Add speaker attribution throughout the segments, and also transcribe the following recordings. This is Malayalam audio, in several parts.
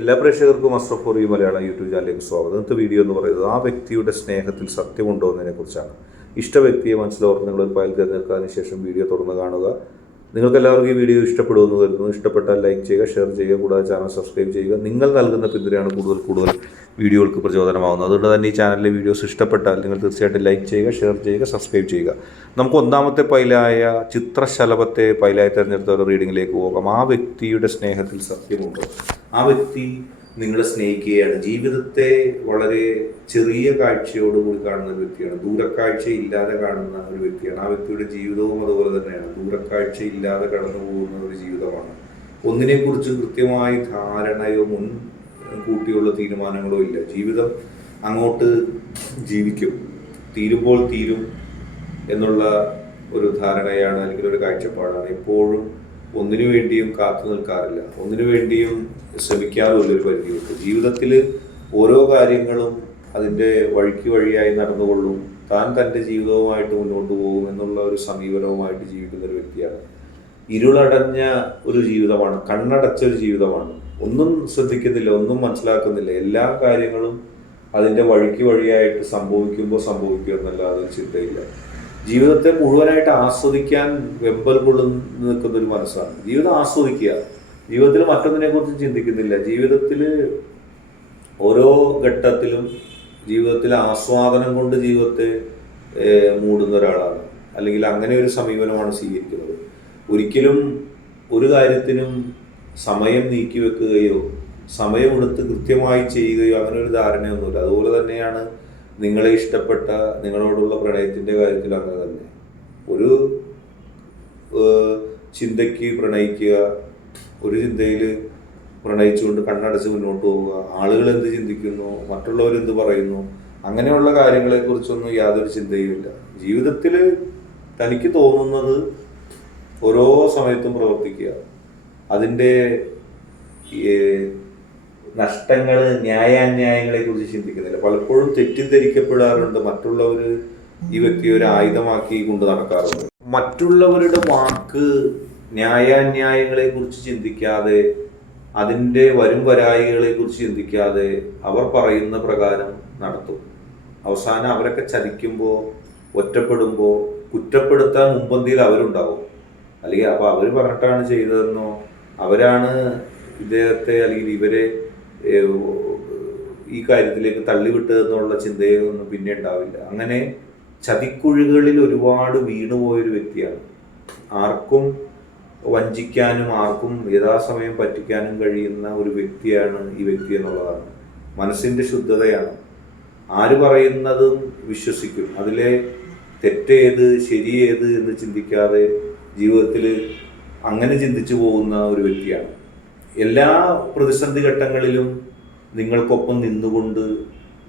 Speaker 1: എല്ലാ പ്രേക്ഷകർക്കും അസ്രഫ് ഈ മലയാളം യൂട്യൂബ് ചാനലിലേക്ക് സ്വാഗതം. ഇന്നത്തെ വീഡിയോ എന്ന് പറയുന്നത് ആ വ്യക്തിയുടെ സ്നേഹത്തിൽ സത്യമുണ്ടോ എന്നതിനെ കുറിച്ചാണ്. ഇഷ്ട വ്യക്തിയെ മനസ്സിലോർത്ത് നിങ്ങൾ ഒരു ഫയൽ തിരഞ്ഞെടുക്കാതിന് ശേഷം വീഡിയോ തുടർന്ന് കാണുക. നിങ്ങൾക്ക് എല്ലാവർക്കും ഈ വീഡിയോ ഇഷ്ടപ്പെടുമെന്ന് കരുതുന്നു. ഇഷ്ടപ്പെട്ടാൽ ലൈക്ക് ചെയ്യുക ഷെയർ ചെയ്യുക കൂടാതെ ചാനൽ സബ്സ്ക്രൈബ് ചെയ്യുക. നിങ്ങൾ നൽകുന്ന പിന്തുണയാണ് കൂടുതൽ കൂടുതൽ വീഡിയോകൾക്ക് പ്രചോദനമാകുന്നത് അതുകൊണ്ട് തന്നെ ഈ ചാനലിലെ വീഡിയോസ് ഇഷ്ടപ്പെട്ടാൽ നിങ്ങൾ തീർച്ചയായിട്ടും ലൈക്ക് ചെയ്യുക ഷെയർ ചെയ്യുക സബ്സ്ക്രൈബ് ചെയ്യുക. നമുക്ക് ഒന്നാമത്തെ പൈലായ ചിത്രശലഭത്തെ പൈലായി തിരഞ്ഞെടുത്ത ഒരു റീഡിങ്ങിലേക്ക് പോകാം. ആ വ്യക്തിയുടെ സ്നേഹത്തിൽ സത്യമുണ്ട്. ആ വ്യക്തി നിങ്ങളെ സ്നേഹിക്കുകയാണ്. ജീവിതത്തെ വളരെ ചെറിയ കാഴ്ചയോടുകൂടി കാണുന്ന ഒരു വ്യക്തിയാണ്. ദൂരക്കാഴ്ച ഇല്ലാതെ കാണുന്ന ഒരു വ്യക്തിയാണ്. ആ വ്യക്തിയുടെ ജീവിതവും അതുപോലെ തന്നെയാണ്. ദൂരക്കാഴ്ച ഇല്ലാതെ കടന്നു പോകുന്ന ഒരു ജീവിതമാണ്. ഒന്നിനെക്കുറിച്ച് കൃത്യമായി ധാരണയോ മുൻ കൂട്ടിയുള്ള തീരുമാനങ്ങളോ ഇല്ല. ജീവിതം അങ്ങോട്ട് ജീവിക്കും. തീരുമ്പോൾ തീരും എന്നുള്ള ഒരു ധാരണയാണ് അല്ലെങ്കിൽ ഒരു കാഴ്ചപ്പാടാണ് എപ്പോഴും ഒന്നിനു വേണ്ടിയും കാത്തു നിൽക്കാറില്ല. ഒന്നിനു വേണ്ടിയും ശ്രമിക്കാറുമില്ല ഒരു പരിധിയുണ്ട് ജീവിതത്തിൽ ഓരോ കാര്യങ്ങളും അതിന്റെ വഴിക്ക് വഴിയായി നടന്നുകൊള്ളും. താൻ തന്റെ ജീവിതവുമായിട്ട് മുന്നോട്ട് പോകും എന്നുള്ള ഒരു സമീപനവുമായിട്ട് ജീവിക്കുന്ന ഒരു വ്യക്തിയാണ് ഇരുളടഞ്ഞ ഒരു ജീവിതമാണ് കണ്ണടച്ച ഒരു ജീവിതമാണ്. ഒന്നും ശ്രദ്ധിക്കുന്നില്ല ഒന്നും മനസ്സിലാക്കുന്നില്ല. എല്ലാ കാര്യങ്ങളും അതിന്റെ വഴിക്ക് വഴിയായിട്ട് സംഭവിക്കുമ്പോൾ സംഭവിക്കുക എന്നല്ലാതെ ചിന്തയില്ല. ജീവിതത്തെ മുഴുവനായിട്ട് ആസ്വദിക്കാൻ വെമ്പൽ കൊള്ളുന്ന നിൽക്കുന്ന ഒരു മനസ്സാണ്. ജീവിതം ആസ്വദിക്കുക. ജീവിതത്തിൽ മറ്റൊന്നിനെ കുറിച്ച് ചിന്തിക്കുന്നില്ല. ജീവിതത്തിൽ ഓരോ ഘട്ടത്തിലും ജീവിതത്തിലെ ആസ്വാദനം കൊണ്ട് ജീവിതത്തെ മൂടുന്ന ഒരാളാണ്. അല്ലെങ്കിൽ അങ്ങനെ ഒരു സമീപനമാണ് സ്വീകരിക്കുന്നത്. ഒരിക്കലും ഒരു കാര്യത്തിനും സമയം നീക്കി വെക്കുകയോ സമയമെടുത്ത് കൃത്യമായി ചെയ്യുകയോ അങ്ങനെ ഒരു ധാരണയൊന്നുമില്ല. അതുപോലെ തന്നെയാണ് നിങ്ങളെ ഇഷ്ടപ്പെട്ട നിങ്ങളോടുള്ള പ്രണയത്തിന്റെ കാര്യത്തിൽ അങ്ങനെ തന്നെ. ഒരു ചിന്തയ്ക്ക് പ്രണയിക്കുക ഒരു ചിന്തയിൽ പ്രണയിച്ചുകൊണ്ട് കണ്ണടച്ച് മുന്നോട്ട് പോവുക ആളുകൾ എന്ത് ചിന്തിക്കുന്നു മറ്റുള്ളവർ എന്ത് പറയുന്നു അങ്ങനെയുള്ള കാര്യങ്ങളെക്കുറിച്ചൊന്നും യാതൊരു ചിന്തയുമില്ല. ജീവിതത്തിൽ തനിക്ക് തോന്നുന്നത് ഓരോ സമയത്തും പ്രവർത്തിക്കുക. അതിന്റെ നഷ്ടങ്ങൾ ന്യായാന്യായങ്ങളെ കുറിച്ച് ചിന്തിക്കുന്നില്ല. പലപ്പോഴും തെറ്റിദ്ധരിക്കപ്പെടാറുണ്ട്. മറ്റുള്ളവർ ഈ വ്യക്തിയെ ഒരു ആയുധമാക്കി കൊണ്ട് നടക്കാറുണ്ട്. മറ്റുള്ളവരുടെ വാക്ക് ന്യായാന്യായങ്ങളെ കുറിച്ച് ചിന്തിക്കാതെ അതിന്റെ വരും വരായികളെ കുറിച്ച് ചിന്തിക്കാതെ അവർ പറയുന്ന പ്രകാരം നടത്തും. അവസാനം അവരൊക്കെ ചതിക്കുമ്പോൾ ഒറ്റപ്പെടുമ്പോൾ കുറ്റപ്പെടുത്താൻ മുമ്പന്തിയിൽ അവരുണ്ടാവും. അല്ലെങ്കിൽ അപ്പോൾ അവർ പറഞ്ഞിട്ടാണ് ചെയ്തതെന്നോ അവരാണ് ഇദ്ദേഹത്തെ അല്ലെങ്കിൽ ഇവരെ ഈ കാര്യത്തിലേക്ക് തള്ളിവിട്ടതെന്നുള്ള ചിന്തയൊന്നും പിന്നെ ഉണ്ടാവില്ല. അങ്ങനെ ചതിക്കുഴികളിൽ ഒരുപാട് വീണുപോയൊരു വ്യക്തിയാണ്. ആർക്കും വഞ്ചിക്കാനും ആർക്കും യഥാസമയം പറ്റിക്കാനും കഴിയുന്ന ഒരു വ്യക്തിയാണ് ഈ വ്യക്തി എന്നുള്ളതാണ്. മനസ്സിന്റെ ശുദ്ധതയാണ്. ആര് പറയുന്നതും വിശ്വസിക്കും. അതിലെ തെറ്റേത് ശരിയേത് എന്ന് ചിന്തിക്കാതെ ജീവിതത്തിൽ അങ്ങനെ ചിന്തിച്ചു പോകുന്ന ഒരു വ്യക്തിയാണ്. എല്ലാ പ്രതിസന്ധി ഘട്ടങ്ങളിലും നിങ്ങൾക്കൊപ്പം നിന്നുകൊണ്ട്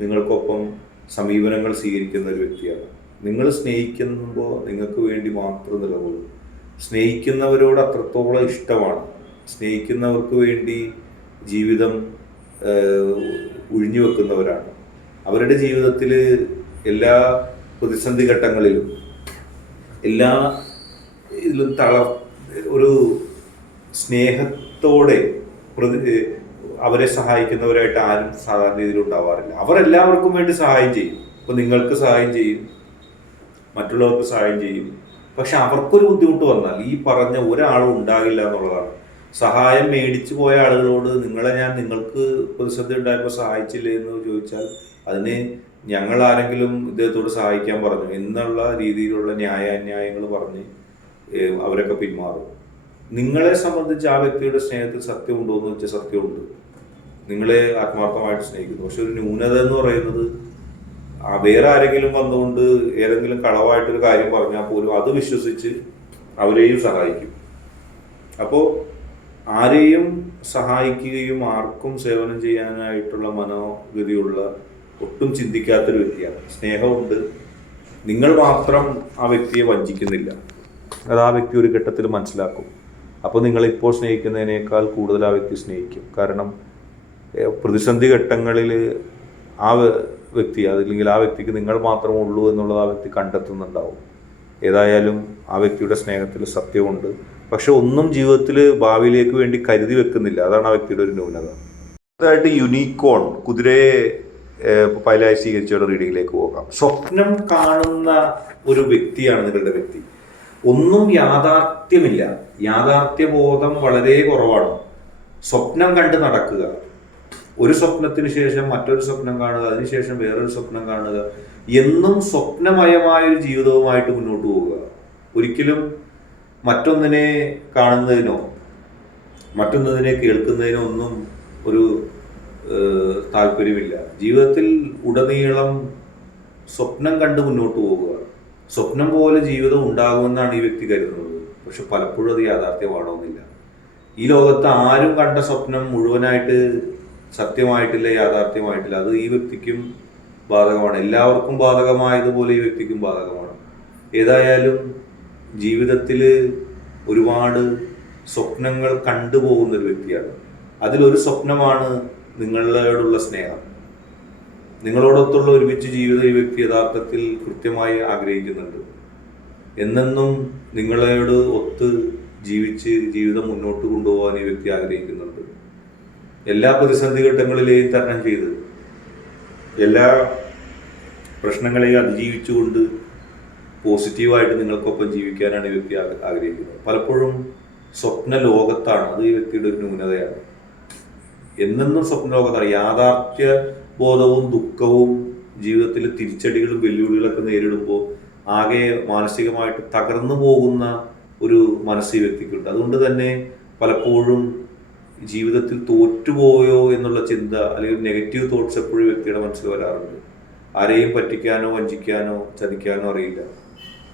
Speaker 1: നിങ്ങൾക്കൊപ്പം സമീപനങ്ങൾ സ്വീകരിക്കുന്ന ഒരു വ്യക്തിയാണ്. നിങ്ങൾ സ്നേഹിക്കുമ്പോൾ നിങ്ങൾക്ക് വേണ്ടി മാത്രം നിലകൊള്ളും. സ്നേഹിക്കുന്നവരോട് അത്രത്തോളം ഇഷ്ടമാണ്. സ്നേഹിക്കുന്നവർക്ക് വേണ്ടി ജീവിതം ഒഴിഞ്ഞു വെക്കുന്നവരാണ്. അവരുടെ ജീവിതത്തിൽ എല്ലാ പ്രതിസന്ധി ഘട്ടങ്ങളിലും എല്ലാ ഇതിലും തള ഒരു സ്നേഹത്തോടെ അവരെ സഹായിക്കുന്നവരായിട്ട് ആരും സാധാരണ രീതിയിൽ ഉണ്ടാവാറില്ല. അവരെല്ലാവർക്കും വേണ്ടി സഹായം ചെയ്യും. ഇപ്പൊ നിങ്ങൾക്ക് സഹായം ചെയ്യും. മറ്റുള്ളവർക്ക് സഹായം ചെയ്യും. പക്ഷെ അവർക്കൊരു ബുദ്ധിമുട്ട് വന്നാൽ ഈ പറഞ്ഞ ഒരാളും ഉണ്ടാകില്ല എന്നുള്ളതാണ്. സഹായം മേടിച്ചു പോയ ആളുകളോട് നിങ്ങളെ ഞാൻ നിങ്ങൾക്ക് പ്രതിസന്ധി ഉണ്ടായപ്പോൾ സഹായിച്ചില്ലേ എന്ന് ചോദിച്ചാൽ അതിന് ഞങ്ങൾ ആരെങ്കിലും ഇദ്ദേഹത്തോട് സഹായിക്കാൻ പറഞ്ഞു എന്നുള്ള രീതിയിലുള്ള ന്യായാന്യായങ്ങൾ പറഞ്ഞ് അവരൊക്കെ പിന്മാറും. നിങ്ങളെ സംബന്ധിച്ച് ആ വ്യക്തിയുടെ സ്നേഹത്തിൽ സത്യമുണ്ടോ എന്ന് വെച്ചാൽ സത്യമുണ്ട്. നിങ്ങളെ ആത്മാർത്ഥമായിട്ട് സ്നേഹിക്കുന്നു. പക്ഷെ ഒരു ന്യൂനത എന്ന് പറയുന്നത് വേറെ ആരെങ്കിലും വന്നുകൊണ്ട് ഏതെങ്കിലും കളവായിട്ടൊരു കാര്യം പറഞ്ഞാൽ പോലും അത് വിശ്വസിച്ച് അവരെയും സഹായിക്കും. അപ്പോൾ ആരെയും സഹായിക്കുകയും ആർക്കും സേവനം ചെയ്യാനായിട്ടുള്ള മനോഗതിയുള്ള ഒട്ടും ചിന്തിക്കാത്തൊരു വ്യക്തിയാണ്. സ്നേഹമുണ്ട്. നിങ്ങൾ മാത്രം ആ വ്യക്തിയെ വഞ്ചിക്കുന്നില്ല. അത് ആ വ്യക്തി ഒരു ഘട്ടത്തിൽ മനസ്സിലാക്കും. അപ്പോൾ നിങ്ങളിപ്പോൾ സ്നേഹിക്കുന്നതിനേക്കാൾ കൂടുതൽ ആ വ്യക്തി സ്നേഹിക്കും. കാരണം പ്രതിസന്ധി ഘട്ടങ്ങളിൽ ആ വ്യക്തി അതല്ലെങ്കിൽ ആ വ്യക്തിക്ക് നിങ്ങൾ മാത്രമേ ഉള്ളൂ എന്നുള്ളത് ആ വ്യക്തി കണ്ടെത്തുന്നുണ്ടാവും. ഏതായാലും ആ വ്യക്തിയുടെ സ്നേഹത്തിൽ സത്യമുണ്ട്. പക്ഷെ ഒന്നും ജീവിതത്തിൽ ഭാവിയിലേക്ക് വേണ്ടി കരുതി വെക്കുന്നില്ല. അതാണ് ആ വ്യക്തിയുടെ ഒരു ന്യൂനത. അതായിട്ട് യുനീക്കോൺ കുതിരയെ പൈലായി സ്വീകരിച്ചവരുടെ റീഡിങ്ങിലേക്ക് പോകാം. സ്വപ്നം കാണുന്ന ഒരു വ്യക്തിയാണ് നിങ്ങളുടെ വ്യക്തി. ഒന്നും യാഥാർത്ഥ്യമില്ല. യാഥാർത്ഥ്യബോധം വളരെ കുറവാണ്. സ്വപ്നം കണ്ട് നടക്കുക. ഒരു സ്വപ്നത്തിന് ശേഷം മറ്റൊരു സ്വപ്നം കാണുക അതിനുശേഷം വേറൊരു സ്വപ്നം കാണുക എന്നും സ്വപ്നമയമായ ഒരു ജീവിതവുമായിട്ട് മുന്നോട്ട് പോവുക. ഒരിക്കലും മറ്റൊന്നിനെ കാണുന്നതിനോ മറ്റൊന്നതിനെ കേൾക്കുന്നതിനോ ഒന്നും ഒരു താല്പര്യമില്ല. ജീവിതത്തിൽ ഉടനീളം സ്വപ്നം കണ്ട് മുന്നോട്ട് പോവുക. സ്വപ്നം പോലെ ജീവിതം ഉണ്ടാകുമെന്നാണ് ഈ വ്യക്തി കരുതുന്നത്. പക്ഷെ പലപ്പോഴും അത് യാഥാർത്ഥ്യമാണോന്നില്ല. ഈ ലോകത്ത് ആരും കണ്ട സ്വപ്നം മുഴുവനായിട്ട് സത്യമായിട്ടില്ല യാഥാർത്ഥ്യമായിട്ടില്ല. അത് ഈ വ്യക്തിക്കും ബാധകമാണ്. എല്ലാവർക്കും ബാധകമായതുപോലെ ഈ വ്യക്തിക്കും ബാധകമാണ്. ഏതായാലും ജീവിതത്തിൽ ഒരുപാട് സ്വപ്നങ്ങൾ കണ്ടുപോകുന്ന ഒരു വ്യക്തിയാണ്. അതിലൊരു സ്വപ്നമാണ് നിങ്ങളോടുള്ള സ്നേഹം. നിങ്ങളോടൊത്തുള്ള ഒരുമിച്ച് ജീവിതം ഈ വ്യക്തി യഥാർത്ഥത്തിൽ കൃത്യമായി ആഗ്രഹിക്കുന്നുണ്ട്. എന്നെന്നും നിങ്ങളോട് ഒത്ത് ജീവിച്ച് ജീവിതം മുന്നോട്ട് കൊണ്ടുപോകാൻ ഈ വ്യക്തി ആഗ്രഹിക്കുന്നുണ്ട്. എല്ലാ പ്രതിസന്ധി ഘട്ടങ്ങളിലെയും തരണം ചെയ്ത് എല്ലാ പ്രശ്നങ്ങളെയും അതിജീവിച്ചുകൊണ്ട് പോസിറ്റീവായിട്ട് നിങ്ങൾക്കൊപ്പം ജീവിക്കാനാണ് ഈ വ്യക്തി ആഗ്രഹിക്കുന്നത്. പലപ്പോഴും സ്വപ്ന ലോകത്താണ് അത് ഈ വ്യക്തിയുടെ ഒരു ന്യൂനതയാണ്. എന്നെന്നും സ്വപ്ന ലോകത്താണ്. യാഥാർത്ഥ്യ ബോധവും ദുഃഖവും ജീവിതത്തിൽ തിരിച്ചടികളും വെല്ലുവിളികളൊക്കെ നേരിടുമ്പോൾ ആകെ മാനസികമായിട്ട് തകർന്നു പോകുന്ന ഒരു മനസ്സ് വ്യക്തിക്കുണ്ട്. അതുകൊണ്ട് തന്നെ പലപ്പോഴും ജീവിതത്തിൽ തോറ്റുപോയോ എന്നുള്ള ചിന്ത അല്ലെങ്കിൽ നെഗറ്റീവ് തോട്ട്സ് എപ്പോഴും വ്യക്തിയുടെ മനസ്സിൽ വരാറുണ്ട്. ആരെയും പറ്റിക്കാനോ വഞ്ചിക്കാനോ ചതിക്കാനോ അറിയില്ല.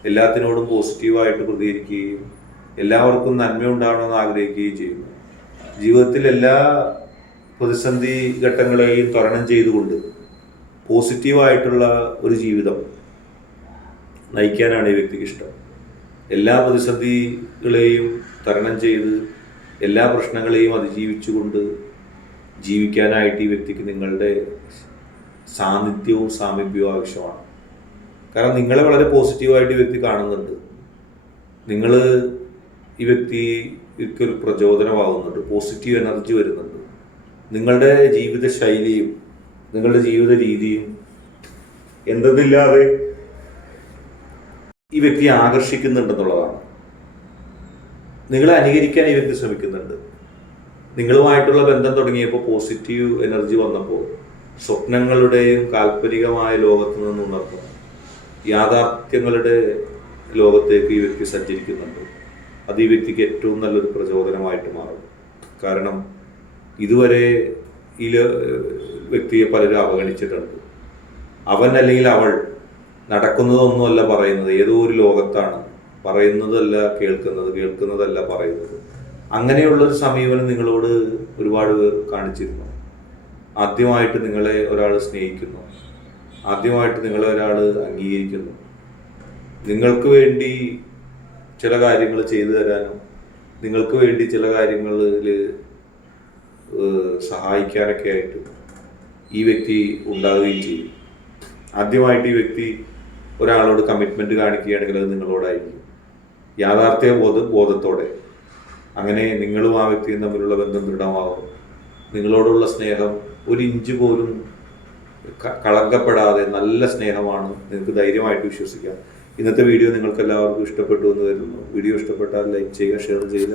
Speaker 1: എല്ലാത്തിനോടും പോസിറ്റീവായിട്ട് പ്രതികരിക്കുകയും എല്ലാവർക്കും നന്മ ഉണ്ടാകണമെന്ന് ആഗ്രഹിക്കുകയും ചെയ്യുന്നു. ജീവിതത്തിൽ എല്ലാ പ്രതിസന്ധി ഘട്ടങ്ങളെയും തരണം ചെയ്തുകൊണ്ട് പോസിറ്റീവായിട്ടുള്ള ഒരു ജീവിതം നയിക്കാനാണ് ഈ വ്യക്തിക്ക് ഇഷ്ടം. എല്ലാ പ്രതിസന്ധികളെയും തരണം ചെയ്ത് എല്ലാ പ്രശ്നങ്ങളെയും അതിജീവിച്ചുകൊണ്ട് ജീവിക്കാനായിട്ട് ഈ വ്യക്തിക്ക് നിങ്ങളുടെ സാന്നിധ്യവും സാമീപ്യവും ആവശ്യമാണ്. കാരണം നിങ്ങളെ വളരെ പോസിറ്റീവായിട്ട് ഈ വ്യക്തി കാണുന്നുണ്ട്. നിങ്ങൾ ഈ വ്യക്തിക്ക് ഒരു പ്രചോദനമാകുന്നുണ്ട്. പോസിറ്റീവ് എനർജി വരുന്നുണ്ട്. നിങ്ങളുടെ ജീവിത ശൈലിയും നിങ്ങളുടെ ജീവിത രീതിയും എന്തെന്നില്ലാതെ ഈ വ്യക്തിയെ ആകർഷിക്കുന്നുണ്ടെന്നുള്ളതാണ്. നിങ്ങളെ അനുകരിക്കാൻ ഈ വ്യക്തി ശ്രമിക്കുന്നുണ്ട്. നിങ്ങളുമായിട്ടുള്ള ബന്ധം തുടങ്ങിയപ്പോൾ പോസിറ്റീവ് എനർജി വന്നപ്പോൾ സ്വപ്നങ്ങളുടെയും കാൽപ്പനികമായ ലോകത്ത് നിന്ന് ഉണർന്നു. യാഥാർത്ഥ്യങ്ങളുടെ ലോകത്തേക്ക് ഈ വ്യക്തി സഞ്ചരിക്കുന്നുണ്ട്. അത് ഈ വ്യക്തിക്ക് ഏറ്റവും നല്ലൊരു പ്രചോദനമായിട്ട് മാറും. കാരണം ഇതുവരെ ഈ വ്യക്തിയെ പലരും അവഗണിച്ചിട്ടുണ്ട്. അവൻ അല്ലെങ്കിൽ അവൾ നടക്കുന്നതൊന്നുമല്ല പറയുന്നത് ഏതോ ഒരു ലോകത്താണ്. പറയുന്നതല്ല കേൾക്കുന്നത് കേൾക്കുന്നതല്ല പറയുന്നത്. അങ്ങനെയുള്ള ഒരു സമീപനം നിങ്ങളോട് ഒരുപാട് പേർ കാണിച്ചിരുന്നു. ആദ്യമായിട്ട് നിങ്ങളെ ഒരാൾ സ്നേഹിക്കുന്നു. ആദ്യമായിട്ട് നിങ്ങളെ ഒരാൾ അംഗീകരിക്കുന്നു. നിങ്ങൾക്ക് വേണ്ടി ചില കാര്യങ്ങൾ ചെയ്തു തരാനും നിങ്ങൾക്ക് വേണ്ടി ചില കാര്യങ്ങളിൽ സഹായിക്കാനൊക്കെ ആയിട്ട് ഈ വ്യക്തി ഉണ്ടാവുകയും ചെയ്യും. ആദ്യമായിട്ട് ഈ വ്യക്തി ഒരാളോട് കമ്മിറ്റ്മെന്റ് കാണിക്കുകയാണെങ്കിൽ അത് നിങ്ങളോടായിരിക്കും. യാഥാർത്ഥ്യ ബോധ ബോധത്തോടെ. അങ്ങനെ നിങ്ങളും ആ വ്യക്തിയും തമ്മിലുള്ള ബന്ധം ദൃഢമാകും നിങ്ങളോടുള്ള സ്നേഹം ഒരു ഇഞ്ച് പോലും കളങ്കപ്പെടാതെ നല്ല സ്നേഹമാണ് നിങ്ങൾക്ക് ധൈര്യമായിട്ട് വിശ്വസിക്കാം. ഇന്നത്തെ വീഡിയോ നിങ്ങൾക്ക് എല്ലാവർക്കും ഇഷ്ടപ്പെട്ടു എന്ന് കരുതുന്നു. വീഡിയോ ഇഷ്ടപ്പെട്ടാൽ ലൈക്ക് ചെയ്യുക ഷെയർ ചെയ്യുക.